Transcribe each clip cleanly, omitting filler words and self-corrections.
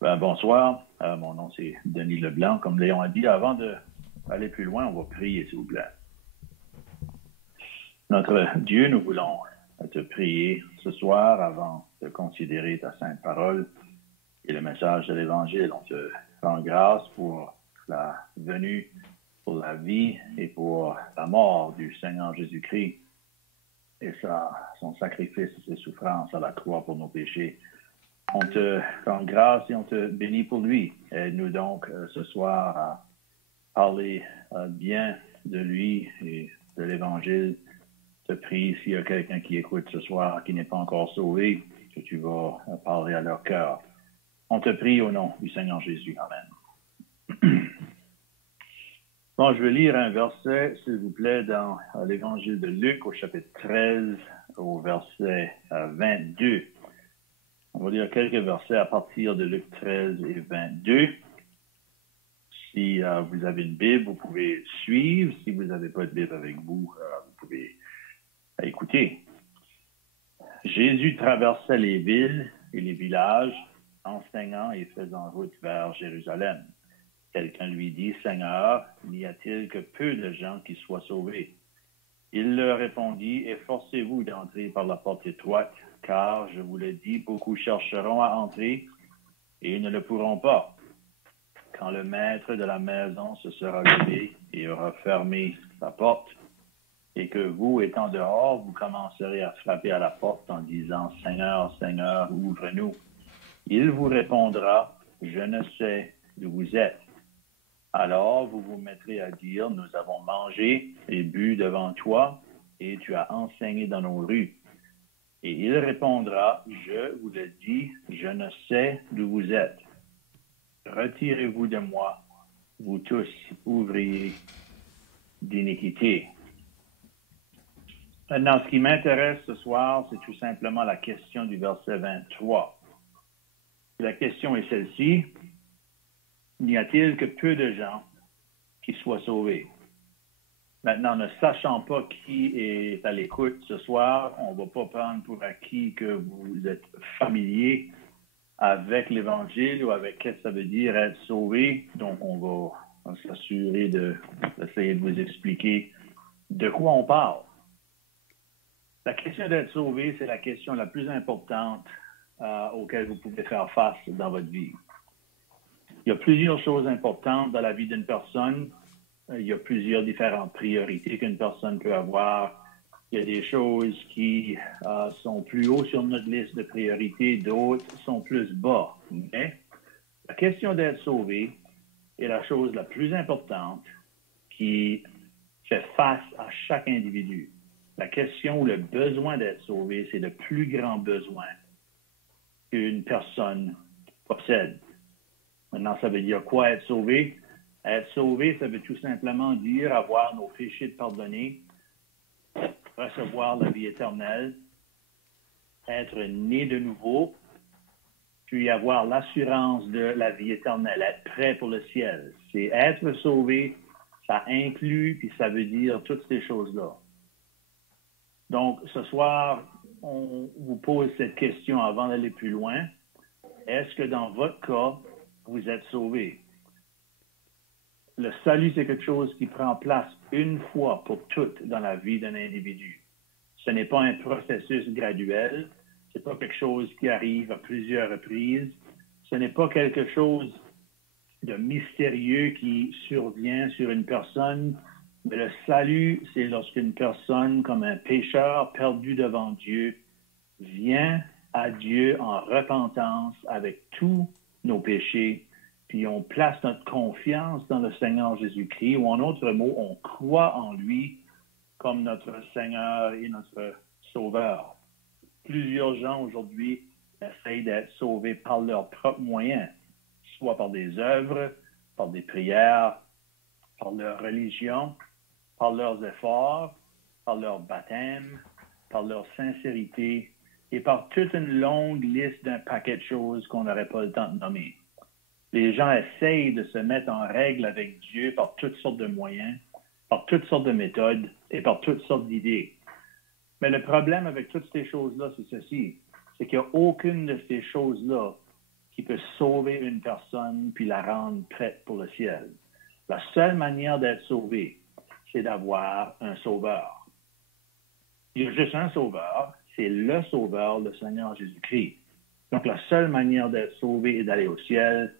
Bonsoir, mon nom c'est Denis Leblanc. Comme Léon a dit, avant d'aller plus loin, on va prier, s'il vous plaît. Notre Dieu, nous voulons te prier ce soir avant de considérer ta sainte parole et le message de l'Évangile. On te rend grâce pour la venue, pour la vie et pour la mort du Seigneur Jésus-Christ et son sacrifice et ses souffrances à la croix pour nos péchés. On te rend grâce et on te bénit pour lui. Aide-nous donc ce soir à parler bien de lui et de l'Évangile. Je te prie, s'il y a quelqu'un qui écoute ce soir qui n'est pas encore sauvé, que tu vas parler à leur cœur. On te prie au nom du Seigneur Jésus. Amen. Bon, je vais lire un verset, s'il vous plaît, dans l'Évangile de Luc, au chapitre 13, au verset 22. On va lire quelques versets à partir de Luc 13 et 22. Si vous avez une Bible, vous pouvez suivre. Si vous n'avez pas de Bible avec vous, vous pouvez écouter. Jésus traversait les villes et les villages, enseignant et faisant route vers Jérusalem. Quelqu'un lui dit, « Seigneur, n'y a-t-il que peu de gens qui soient sauvés? » Il leur répondit, « Efforcez-vous d'entrer par la porte étroite, car, je vous le dis, beaucoup chercheront à entrer et ne le pourront pas. Quand le maître de la maison se sera levé et aura fermé la porte, et que vous, étant dehors, vous commencerez à frapper à la porte en disant, « Seigneur, Seigneur, ouvre-nous. » Il vous répondra, « Je ne sais d'où vous êtes. » Alors vous vous mettrez à dire, « Nous avons mangé et bu devant toi, et tu as enseigné dans nos rues. » Et il répondra, « Je vous le dis, je ne sais d'où vous êtes. Retirez-vous de moi, vous tous, ouvriers d'iniquité. » Maintenant, ce qui m'intéresse ce soir, c'est tout simplement la question du verset 23. La question est celle-ci. N'y a-t-il que peu de gens qui soient sauvés? Maintenant, ne sachant pas qui est à l'écoute ce soir, on ne va pas prendre pour acquis que vous êtes familier avec l'Évangile ou avec ce que ça veut dire être sauvé. Donc, on va s'assurer d'essayer de vous expliquer de quoi on parle. La question d'être sauvé, c'est la question la plus importante auquel vous pouvez faire face dans votre vie. Il y a plusieurs choses importantes dans la vie d'une personne. Il y a plusieurs différentes priorités qu'une personne peut avoir. Il y a des choses qui sont plus haut sur notre liste de priorités, d'autres sont plus bas. Mais la question d'être sauvé est la chose la plus importante qui fait face à chaque individu. La question ou le besoin d'être sauvé, c'est le plus grand besoin qu'une personne possède. Maintenant, ça veut dire quoi être sauvé? Être sauvé, ça veut tout simplement dire avoir nos péchés pardonnés, recevoir la vie éternelle, être né de nouveau, puis avoir l'assurance de la vie éternelle, être prêt pour le ciel. C'est être sauvé, ça inclut, puis ça veut dire toutes ces choses-là. Donc, ce soir, on vous pose cette question avant d'aller plus loin. Est-ce que dans votre cas, vous êtes sauvé? Le salut, c'est quelque chose qui prend place une fois pour toutes dans la vie d'un individu. Ce n'est pas un processus graduel. Ce n'est pas quelque chose qui arrive à plusieurs reprises. Ce n'est pas quelque chose de mystérieux qui survient sur une personne. Mais le salut, c'est lorsqu'une personne, comme un pécheur perdu devant Dieu, vient à Dieu en repentance avec tous nos péchés, puis on place notre confiance dans le Seigneur Jésus-Christ, ou en d'autres mots, on croit en lui comme notre Seigneur et notre Sauveur. Plusieurs gens aujourd'hui essayent d'être sauvés par leurs propres moyens, soit par des œuvres, par des prières, par leur religion, par leurs efforts, par leur baptême, par leur sincérité et par toute une longue liste d'un paquet de choses qu'on n'aurait pas le temps de nommer. Les gens essayent de se mettre en règle avec Dieu par toutes sortes de moyens, par toutes sortes de méthodes et par toutes sortes d'idées. Mais le problème avec toutes ces choses-là, c'est ceci, c'est qu'il n'y a aucune de ces choses-là qui peut sauver une personne puis la rendre prête pour le ciel. La seule manière d'être sauvé, c'est d'avoir un sauveur. Il y a juste un sauveur, c'est le sauveur, le Seigneur Jésus-Christ. Donc, la seule manière d'être sauvé et d'aller au ciel,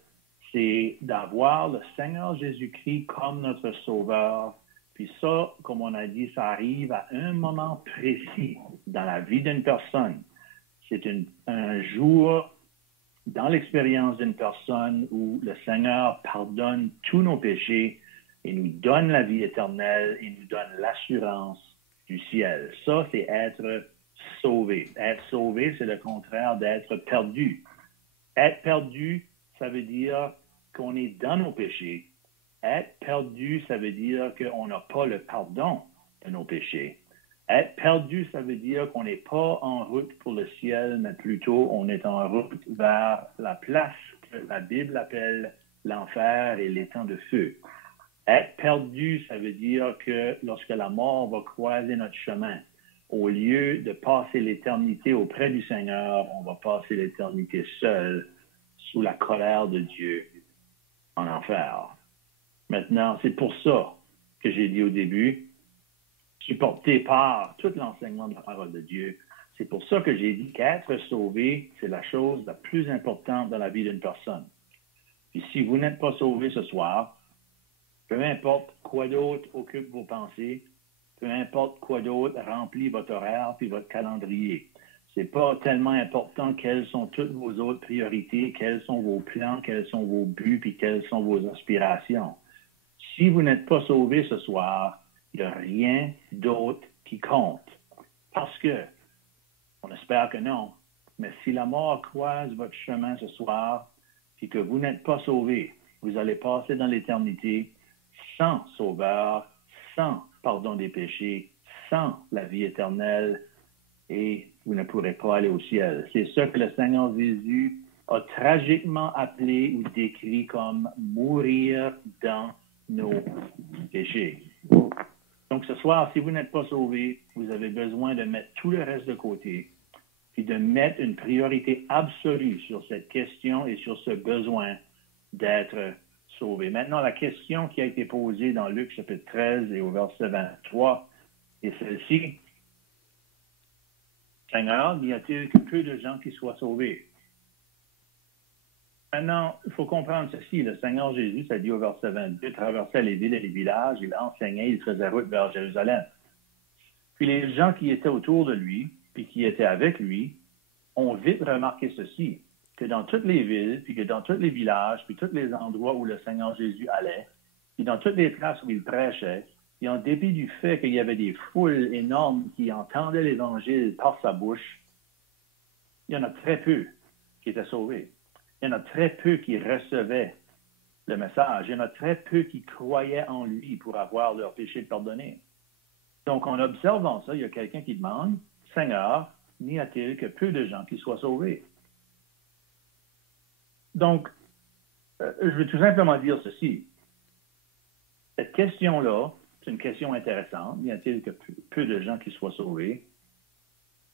c'est d'avoir le Seigneur Jésus-Christ comme notre sauveur. Puis ça, comme on a dit, ça arrive à un moment précis dans la vie d'une personne. C'est un jour dans l'expérience d'une personne où le Seigneur pardonne tous nos péchés et nous donne la vie éternelle et nous donne l'assurance du ciel. Ça, c'est être sauvé. Être sauvé, c'est le contraire d'être perdu. Être perdu, ça veut dire qu'on est dans nos péchés. Être perdu, ça veut dire qu'on n'a pas le pardon de nos péchés. Être perdu, ça veut dire qu'on n'est pas en route pour le ciel, mais plutôt on est en route vers la place que la Bible appelle l'enfer et l'étang de feu. Être perdu, ça veut dire que lorsque la mort va croiser notre chemin, au lieu de passer l'éternité auprès du Seigneur, on va passer l'éternité seul sous la colère de Dieu en enfer. Maintenant, c'est pour ça que j'ai dit au début, supporté par tout l'enseignement de la parole de Dieu. C'est pour ça que j'ai dit qu'être sauvé, c'est la chose la plus importante dans la vie d'une personne. Puis si vous n'êtes pas sauvé ce soir, peu importe quoi d'autre occupe vos pensées, peu importe quoi d'autre remplit votre horaire puis votre calendrier. C'est pas tellement important quelles sont toutes vos autres priorités, quels sont vos plans, quels sont vos buts puis quelles sont vos aspirations. Si vous n'êtes pas sauvé ce soir, il n'y a rien d'autre qui compte. Parce que, on espère que non, mais si la mort croise votre chemin ce soir, puis que vous n'êtes pas sauvé, vous allez passer dans l'éternité sans sauveur, sans pardon des péchés, sans la vie éternelle, et vous ne pourrez pas aller au ciel. C'est ce que le Seigneur Jésus a tragiquement appelé ou décrit comme mourir dans nos péchés. Donc ce soir, si vous n'êtes pas sauvé, vous avez besoin de mettre tout le reste de côté et de mettre une priorité absolue sur cette question et sur ce besoin d'être sauvé. Maintenant, la question qui a été posée dans Luc chapitre 13 et au verset 23 est celle-ci. Seigneur, n'y a-t-il que peu de gens qui soient sauvés? Maintenant, il faut comprendre ceci. Le Seigneur Jésus, ça dit au verset 22, traversait les villes et les villages, il enseignait, il faisait route vers Jérusalem. Puis les gens qui étaient autour de lui, puis qui étaient avec lui, ont vite remarqué ceci, que dans toutes les villes, puis que dans tous les villages, puis tous les endroits où le Seigneur Jésus allait, puis dans toutes les traces où il prêchait, et en dépit du fait qu'il y avait des foules énormes qui entendaient l'Évangile par sa bouche, il y en a très peu qui étaient sauvés. Il y en a très peu qui recevaient le message. Il y en a très peu qui croyaient en lui pour avoir leurs péchés pardonnés. Donc, en observant ça, il y a quelqu'un qui demande, « Seigneur, n'y a-t-il que peu de gens qui soient sauvés? » Donc, je veux tout simplement dire ceci. Cette question-là, c'est une question intéressante. N'y a-t-il que peu de gens qui soient sauvés?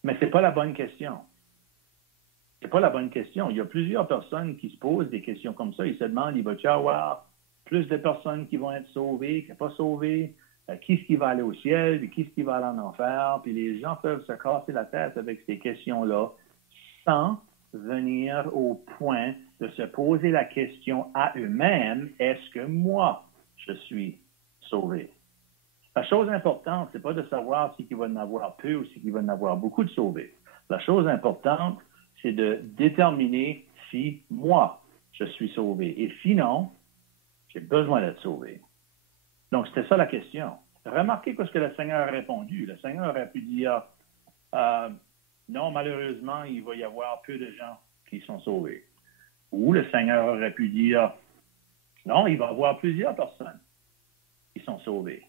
Mais ce n'est pas la bonne question. C'est pas la bonne question. Il y a plusieurs personnes qui se posent des questions comme ça. Ils se demandent, il va-t-il y avoir plus de personnes qui vont être sauvées, qui ne sont pas sauvées? Qui est-ce qui va aller au ciel? Puis qui est-ce qui va aller en enfer? Puis les gens peuvent se casser la tête avec ces questions-là sans venir au point de se poser la question à eux-mêmes, est-ce que moi, je suis sauvé? La chose importante, c'est pas de savoir s'il va y en avoir peu ou s'il va y en avoir beaucoup de sauvés. La chose importante, c'est de déterminer si moi, je suis sauvé. Et sinon, j'ai besoin d'être sauvé. Donc, c'était ça la question. Remarquez ce que le Seigneur a répondu. Le Seigneur aurait pu dire, non, malheureusement, il va y avoir peu de gens qui sont sauvés. Ou le Seigneur aurait pu dire, non, il va y avoir plusieurs personnes qui sont sauvées.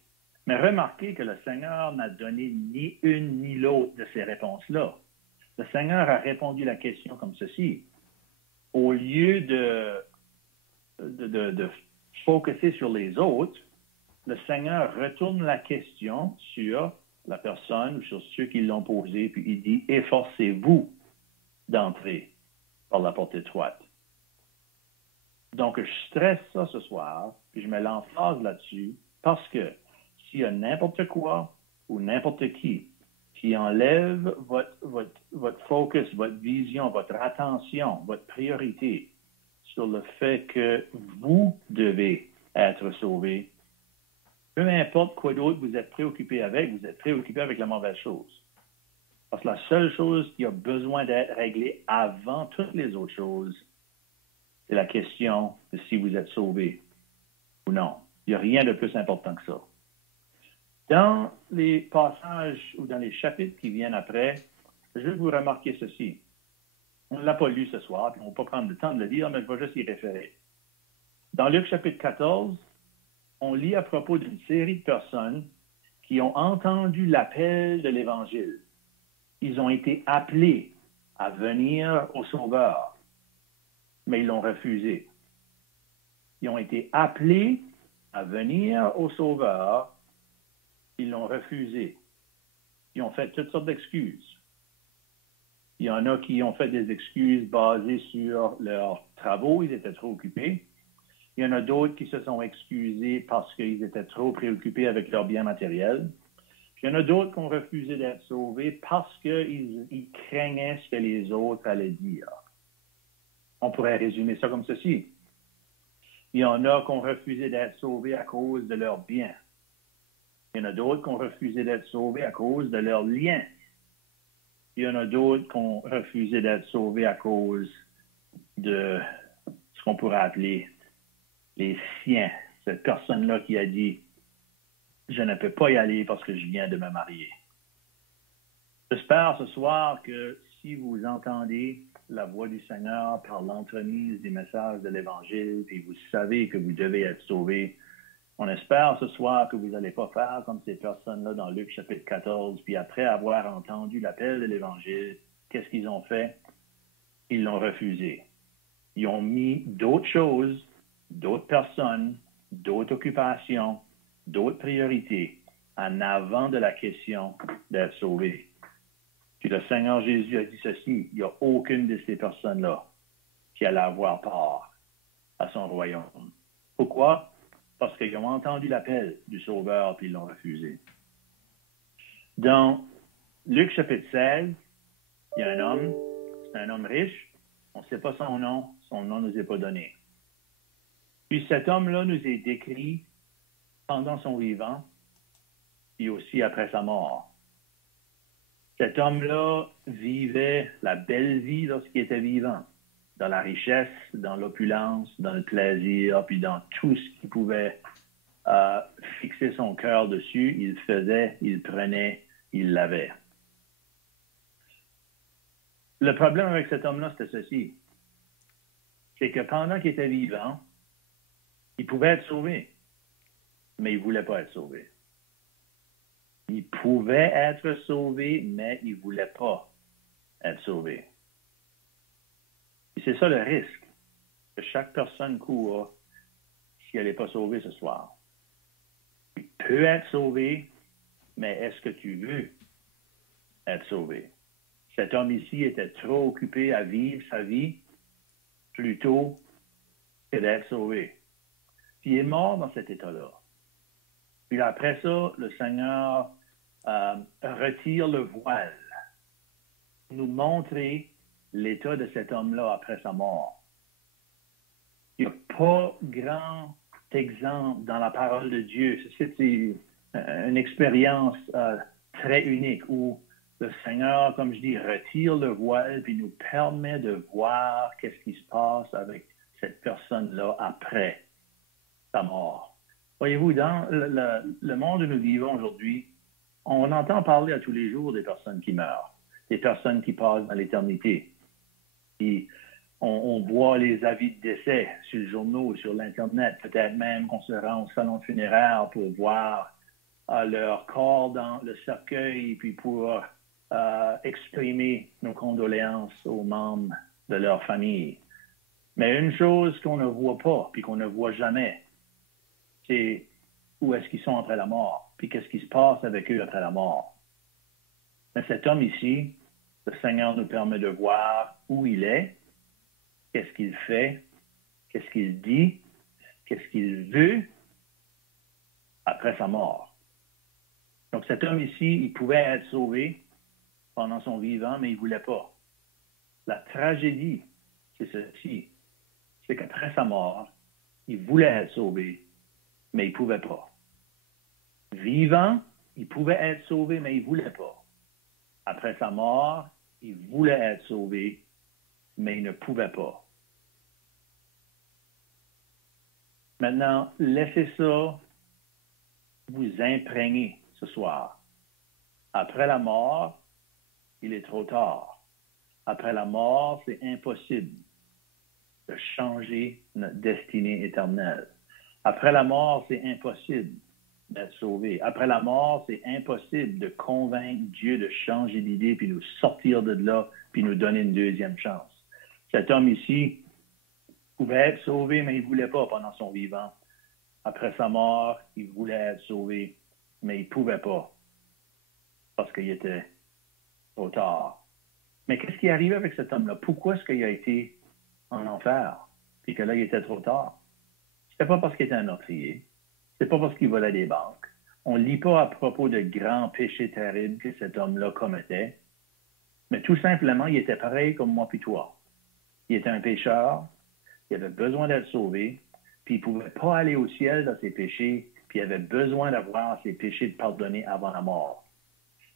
Mais remarquez que le Seigneur n'a donné ni une ni l'autre de ces réponses-là. Le Seigneur a répondu la question comme ceci. Au lieu de focuser sur les autres, le Seigneur retourne la question sur la personne ou sur ceux qui l'ont posée, puis il dit, efforcez-vous d'entrer par la porte étroite. Donc, je stresse ça ce soir, puis je mets l'emphase là-dessus, parce que s'il y a n'importe quoi ou n'importe qui enlève votre focus, votre vision, votre attention, votre priorité sur le fait que vous devez être sauvé, peu importe quoi d'autre vous êtes préoccupé avec la mauvaise chose. Parce que la seule chose qui a besoin d'être réglée avant toutes les autres choses, c'est la question de si vous êtes sauvé ou non. Il n'y a rien de plus important que ça. Dans les passages ou dans les chapitres qui viennent après, je veux vous remarquer ceci. On ne l'a pas lu ce soir, puis on ne va pas prendre le temps de le lire, mais je vais juste y référer. Dans Luc chapitre 14, on lit à propos d'une série de personnes qui ont entendu l'appel de l'Évangile. Ils ont été appelés à venir au Sauveur, mais ils l'ont refusé. Ils ont été appelés à venir au Sauveur, ils l'ont refusé. Ils ont fait toutes sortes d'excuses. Il y en a qui ont fait des excuses basées sur leurs travaux, ils étaient trop occupés. Il y en a d'autres qui se sont excusés parce qu'ils étaient trop préoccupés avec leurs biens matériels. Il y en a d'autres qui ont refusé d'être sauvés parce qu'ils craignaient ce que les autres allaient dire. On pourrait résumer ça comme ceci. Il y en a qui ont refusé d'être sauvés à cause de leurs biens. Il y en a d'autres qui ont refusé d'être sauvés à cause de leurs liens. Il y en a d'autres qui ont refusé d'être sauvés à cause de ce qu'on pourrait appeler les siens. Cette personne-là qui a dit « Je ne peux pas y aller parce que je viens de me marier ». J'espère ce soir que si vous entendez la voix du Seigneur par l'entremise des messages de l'Évangile et vous savez que vous devez être sauvés, on espère ce soir que vous n'allez pas faire comme ces personnes-là dans Luc chapitre 14, puis après avoir entendu l'appel de l'Évangile, qu'est-ce qu'ils ont fait? Ils l'ont refusé. Ils ont mis d'autres choses, d'autres personnes, d'autres occupations, d'autres priorités en avant de la question d'être sauvé. Puis le Seigneur Jésus a dit ceci, il n'y a aucune de ces personnes-là qui allait avoir part à son royaume. Pourquoi? Parce qu'ils ont entendu l'appel du Sauveur puis ils l'ont refusé. Dans Luc chapitre 16, il y a un homme, c'est un homme riche, on ne sait pas son nom ne nous est pas donné. Puis cet homme-là nous est décrit pendant son vivant, puis aussi après sa mort. Cet homme-là vivait la belle vie lorsqu'il était vivant, dans la richesse, dans l'opulence, dans le plaisir, puis dans tout ce qui pouvait fixer son cœur dessus, il faisait, il prenait, il l'avait. Le problème avec cet homme-là, c'était ceci. C'est que pendant qu'il était vivant, il pouvait être sauvé, mais il ne voulait pas être sauvé. Il pouvait être sauvé, mais il ne voulait pas être sauvé. Et c'est ça le risque que chaque personne court si elle n'est pas sauvée ce soir. Tu peux être sauvé, mais est-ce que tu veux être sauvé? Cet homme ici était trop occupé à vivre sa vie plutôt que d'être sauvé. Puis il est mort dans cet état-là. Puis après ça, le Seigneur retire le voile pour nous montrer l'état de cet homme-là après sa mort. Il n'y a pas grand exemple dans la parole de Dieu. C'est une expérience très unique où le Seigneur, comme je dis, retire le voile puis nous permet de voir qu'est-ce qui se passe avec cette personne-là après sa mort. Voyez-vous, dans le monde où nous vivons aujourd'hui, on entend parler à tous les jours des personnes qui meurent, des personnes qui passent dans l'éternité. Puis on voit les avis de décès sur le journaux, sur l'Internet, peut-être même qu'on se rend au salon funéraire pour voir leur corps dans le cercueil, puis pour exprimer nos condoléances aux membres de leur famille. Mais une chose qu'on ne voit pas, puis qu'on ne voit jamais, c'est où est-ce qu'ils sont après la mort, puis qu'est-ce qui se passe avec eux après la mort. Mais cet homme ici, le Seigneur nous permet de voir où il est, qu'est-ce qu'il fait, qu'est-ce qu'il dit, qu'est-ce qu'il veut après sa mort. Donc cet homme ici, il pouvait être sauvé pendant son vivant, mais il ne voulait pas. La tragédie, c'est ceci, c'est qu'après sa mort, il voulait être sauvé, mais il ne pouvait pas. Vivant, il pouvait être sauvé, mais il ne voulait pas. Après sa mort, il voulait être sauvé, mais il ne pouvait pas. Maintenant, laissez ça vous imprégner ce soir. Après la mort, il est trop tard. Après la mort, c'est impossible de changer notre destinée éternelle. Après la mort, c'est impossible d'être sauvé. Après la mort, c'est impossible de convaincre Dieu de changer d'idée, puis nous sortir de là, puis nous donner une deuxième chance. Cet homme ici pouvait être sauvé, mais il ne voulait pas pendant son vivant. Après sa mort, il voulait être sauvé, mais il ne pouvait pas, parce qu'il était trop tard. Mais qu'est-ce qui est arrivé avec cet homme-là? Pourquoi est-ce qu'il a été en enfer, puis que là, il était trop tard? C'était pas parce qu'il était un meurtrier. C'est pas parce qu'il volait des banques. On ne lit pas à propos de grands péchés terribles que cet homme-là commettait. Mais tout simplement, il était pareil comme moi puis toi. Il était un pécheur, il avait besoin d'être sauvé, puis il ne pouvait pas aller au ciel dans ses péchés, puis il avait besoin d'avoir ses péchés pardonnés avant la mort.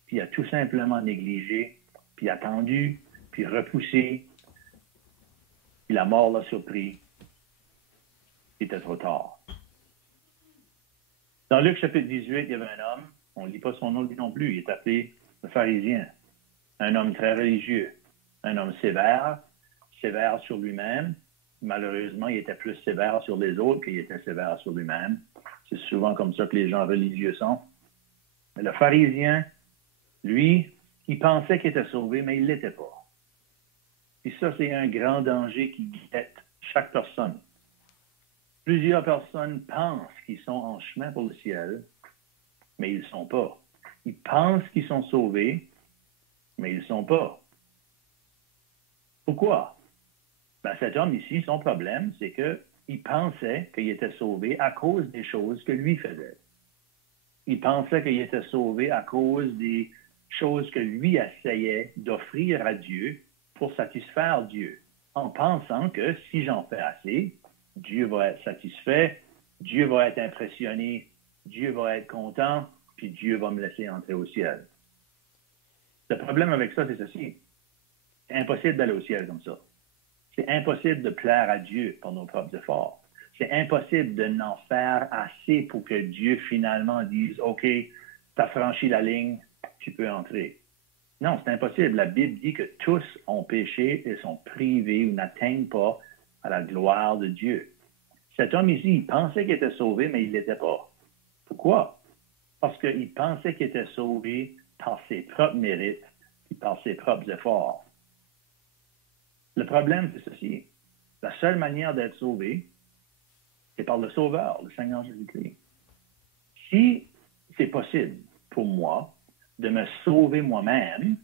Puis il a tout simplement négligé, puis attendu, puis repoussé, puis la mort l'a surpris. Il était trop tard. Dans Luc chapitre 18, il y avait un homme, on ne lit pas son nom non plus, il est appelé le pharisien, un homme très religieux, un homme sévère sur lui-même. Malheureusement, il était plus sévère sur les autres qu'il était sévère sur lui-même. C'est souvent comme ça que les gens religieux sont. Mais le pharisien, lui, il pensait qu'il était sauvé, mais il ne l'était pas. Et ça, c'est un grand danger qui guette chaque personne. Plusieurs personnes pensent qu'ils sont en chemin pour le ciel, mais ils ne sont pas. Ils pensent qu'ils sont sauvés, mais ils ne sont pas. Pourquoi? Ben, cet homme ici, son problème, c'est qu'il pensait qu'il était sauvé à cause des choses que lui faisait. Il pensait qu'il était sauvé à cause des choses que lui essayait d'offrir à Dieu pour satisfaire Dieu, en pensant que si j'en fais assez, Dieu va être satisfait, Dieu va être impressionné, Dieu va être content, puis Dieu va me laisser entrer au ciel. Le problème avec ça, c'est ceci. C'est impossible d'aller au ciel comme ça. C'est impossible de plaire à Dieu par nos propres efforts. C'est impossible de n'en faire assez pour que Dieu finalement dise « OK, tu as franchi la ligne, tu peux entrer ». Non, c'est impossible. La Bible dit que tous ont péché et sont privés ou n'atteignent pas à la gloire de Dieu. Cet homme ici, il pensait qu'il était sauvé, mais il ne l'était pas. Pourquoi? Parce qu'il pensait qu'il était sauvé par ses propres mérites et par ses propres efforts. Le problème, c'est ceci. La seule manière d'être sauvé, c'est par le Sauveur, le Seigneur Jésus-Christ. Si c'est possible pour moi de me sauver moi-même,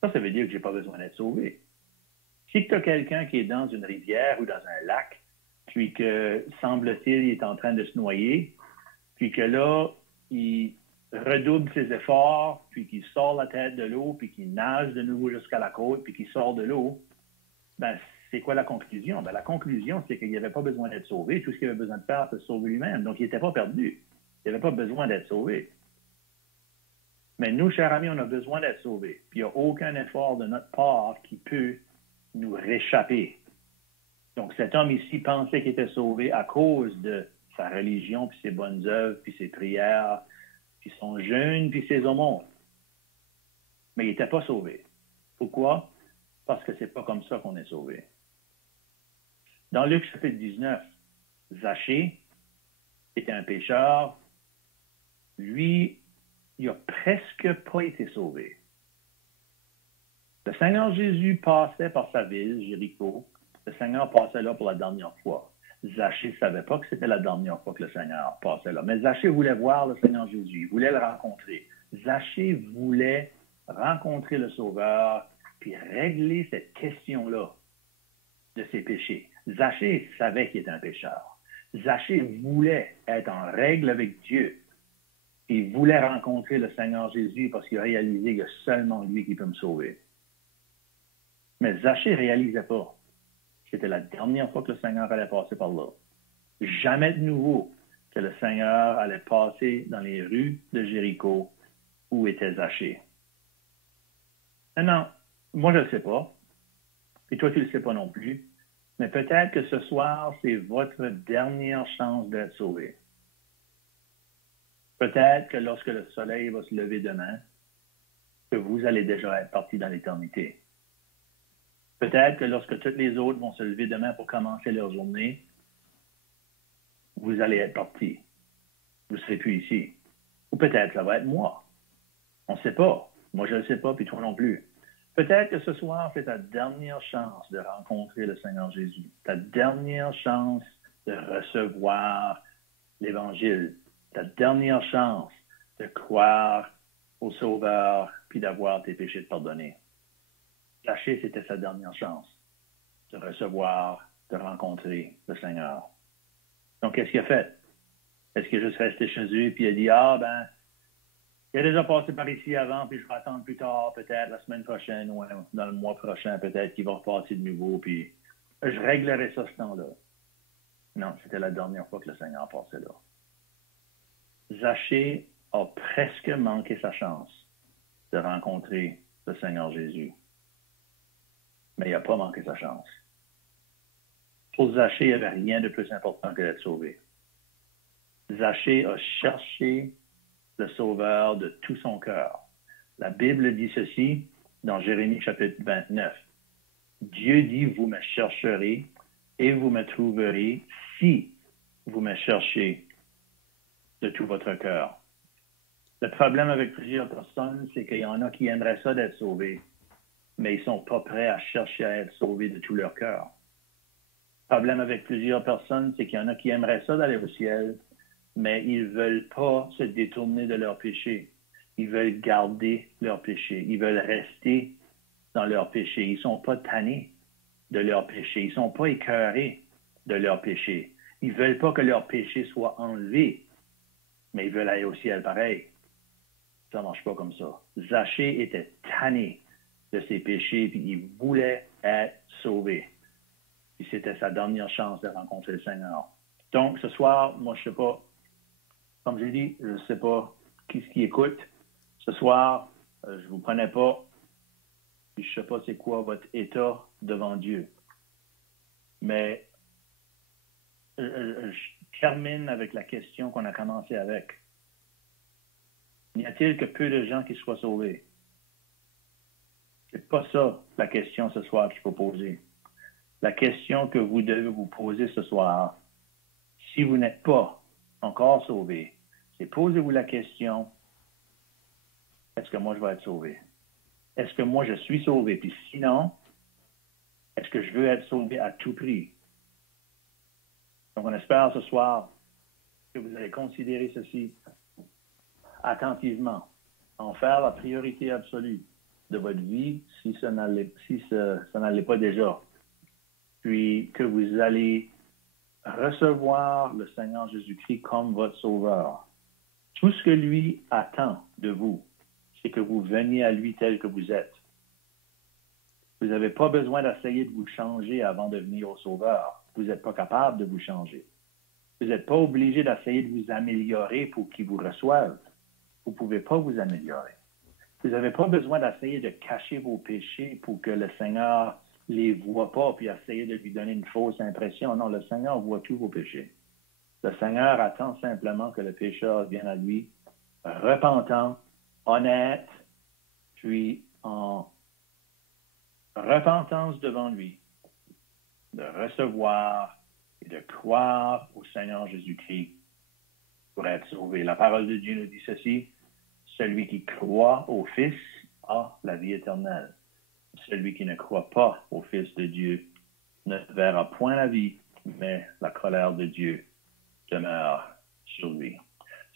ça veut dire que je n'ai pas besoin d'être sauvé. Si tu as quelqu'un qui est dans une rivière ou dans un lac, puis que, semble-t-il, il est en train de se noyer, puis que là, il redouble ses efforts, puis qu'il sort la tête de l'eau, puis qu'il nage de nouveau jusqu'à la côte, puis qu'il sort de l'eau, ben, c'est quoi la conclusion? Ben, la conclusion, c'est qu'il n'avait pas besoin d'être sauvé. Tout ce qu'il avait besoin de faire, c'est de sauver lui-même. Donc, il n'était pas perdu. Il n'avait pas besoin d'être sauvé. Mais nous, chers amis, on a besoin d'être sauvés. Puis il n'y a aucun effort de notre part qui peut nous réchapper. Donc, cet homme ici pensait qu'il était sauvé à cause de sa religion, puis ses bonnes œuvres, puis ses prières, puis son jeûne, puis ses aumônes. Mais il n'était pas sauvé. Pourquoi? Parce que ce n'est pas comme ça qu'on est sauvé. Dans Luc chapitre 19, Zachée était un pécheur. Lui, il n'a presque pas été sauvé. Le Seigneur Jésus passait par sa ville, Jéricho. Le Seigneur passait là pour la dernière fois. Zachée ne savait pas que c'était la dernière fois que le Seigneur passait là. Mais Zachée voulait voir le Seigneur Jésus. Il voulait le rencontrer. Zachée voulait rencontrer le Sauveur puis régler cette question-là de ses péchés. Zachée savait qu'il était un pécheur. Zachée voulait être en règle avec Dieu. Il voulait rencontrer le Seigneur Jésus parce qu'il réalisait qu'il y a seulement lui qui peut me sauver. Mais Zachée ne réalisait pas. C'était la dernière fois que le Seigneur allait passer par là. Jamais de nouveau que le Seigneur allait passer dans les rues de Jéricho où était Zachée. Maintenant, moi je ne le sais pas, et toi tu ne le sais pas non plus, mais peut-être que ce soir, c'est votre dernière chance d'être sauvé. Peut-être que lorsque le soleil va se lever demain, que vous allez déjà être parti dans l'éternité. Peut-être que lorsque toutes les autres vont se lever demain pour commencer leur journée, vous allez être parti. Vous ne serez plus ici. Ou peut-être ça va être moi. On ne sait pas. Moi, je ne le sais pas, puis toi non plus. Peut-être que ce soir, c'est ta dernière chance de rencontrer le Seigneur Jésus. Ta dernière chance de recevoir l'Évangile. Ta dernière chance de croire au Sauveur, puis d'avoir tes péchés pardonnés. Zachée, c'était sa dernière chance de recevoir, de rencontrer le Seigneur. Donc, qu'est-ce qu'il a fait? Est-ce qu'il est juste resté chez eux puis il a dit, il a déjà passé par ici avant, puis je vais attendre plus tard, peut-être la semaine prochaine ou dans le mois prochain, peut-être qu'il va repasser de nouveau, puis je réglerai ça ce temps-là. Non, c'était la dernière fois que le Seigneur passait là. Zachée a presque manqué sa chance de rencontrer le Seigneur Jésus. Mais il n'a pas manqué sa chance. Pour Zachée, il n'y avait rien de plus important que d'être sauvé. Zachée a cherché le Sauveur de tout son cœur. La Bible dit ceci dans Jérémie chapitre 29. Dieu dit, vous me chercherez et vous me trouverez si vous me cherchez de tout votre cœur. Le problème avec plusieurs personnes, c'est qu'il y en a qui aimeraient ça d'être sauvés, mais ils ne sont pas prêts à chercher à être sauvés de tout leur cœur. Le problème avec plusieurs personnes, c'est qu'il y en a qui aimeraient ça d'aller au ciel, mais ils ne veulent pas se détourner de leur péché. Ils veulent garder leur péché. Ils veulent rester dans leur péché. Ils ne sont pas tannés de leur péché. Ils ne sont pas écœurés de leur péché. Ils ne veulent pas que leur péché soit enlevé, mais ils veulent aller au ciel pareil. Ça ne marche pas comme ça. Zachée était tanné de ses péchés, puis il voulait être sauvé. Puis c'était sa dernière chance de rencontrer le Seigneur. Donc, ce soir, moi, je ne sais pas, comme j'ai dit, je ne sais pas qui écoute. Ce soir, je ne vous prenais pas, puis je ne sais pas c'est quoi votre état devant Dieu. Mais je termine avec la question qu'on a commencé avec. N'y a-t-il que peu de gens qui soient sauvés? C'est pas ça la question ce soir qu'il faut poser. La question que vous devez vous poser ce soir, si vous n'êtes pas encore sauvé, c'est posez-vous la question, est-ce que moi je vais être sauvé? Est-ce que moi je suis sauvé? Puis sinon, est-ce que je veux être sauvé à tout prix? Donc on espère ce soir que vous allez considérer ceci attentivement, en faire la priorité absolue de votre vie si ça n'allait pas déjà. Puis que vous allez recevoir le Seigneur Jésus-Christ comme votre sauveur. Tout ce que lui attend de vous, c'est que vous veniez à lui tel que vous êtes. Vous n'avez pas besoin d'essayer de vous changer avant de venir au sauveur. Vous n'êtes pas capable de vous changer. Vous n'êtes pas obligé d'essayer de vous améliorer pour qu'il vous reçoive. Vous ne pouvez pas vous améliorer. Vous n'avez pas besoin d'essayer de cacher vos péchés pour que le Seigneur les voit pas puis essayer de lui donner une fausse impression. Non, le Seigneur voit tous vos péchés. Le Seigneur attend simplement que le pécheur vienne à lui, repentant, honnête, puis en repentance devant lui, de recevoir et de croire au Seigneur Jésus-Christ pour être sauvé. La parole de Dieu nous dit ceci, celui qui croit au Fils a la vie éternelle. Celui qui ne croit pas au Fils de Dieu ne verra point la vie, mais la colère de Dieu demeure sur lui.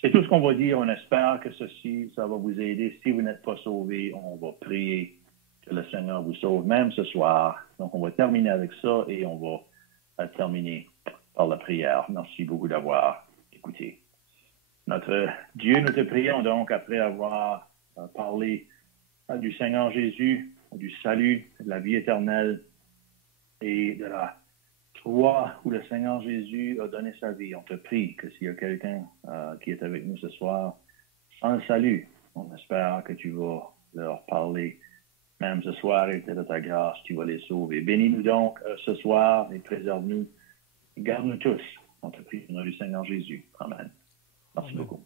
C'est tout ce qu'on va dire. On espère que ceci, ça va vous aider. Si vous n'êtes pas sauvé, on va prier que le Seigneur vous sauve, même ce soir. Donc, on va terminer avec ça et on va terminer par la prière. Merci beaucoup d'avoir écouté. Notre Dieu, nous te prions donc, après avoir parlé du Seigneur Jésus, du salut, de la vie éternelle et de la croix où le Seigneur Jésus a donné sa vie. On te prie que s'il y a quelqu'un qui est avec nous ce soir sans le salut, on espère que tu vas leur parler même ce soir et de ta grâce, tu vas les sauver. Bénis-nous donc ce soir et préserve-nous. Garde-nous tous. On te prie au nom du Seigneur Jésus. Amen. Merci beaucoup.